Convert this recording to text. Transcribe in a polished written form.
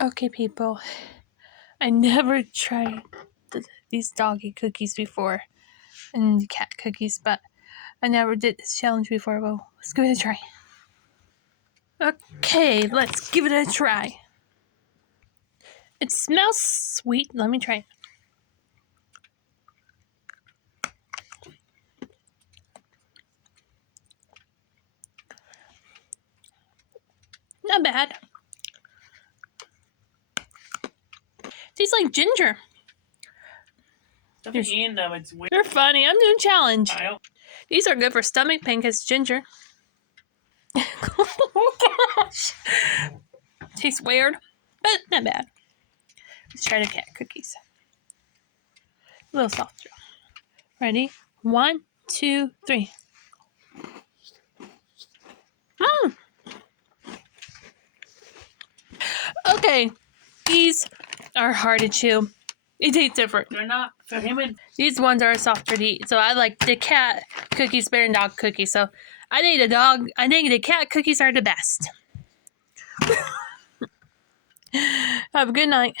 Okay, people. I never tried these doggy cookies before and cat cookies, but I never did this challenge before. Well, let's give it a try. Okay, let's give it a try. It smells sweet. Let me try it. Not bad. Tastes like ginger. At the end of it's weird. You're funny. I'm doing a challenge. These are good for stomach pain because ginger. Oh gosh. Tastes weird, but not bad. Let's try the cat cookies. A little softer. Ready? 1, 2, 3. Okay, these are hard to chew. They taste different. They're not for him. These ones are softer to eat. So I like the cat cookies better than dog cookies. So I think the cat cookies are the best. Have a good night.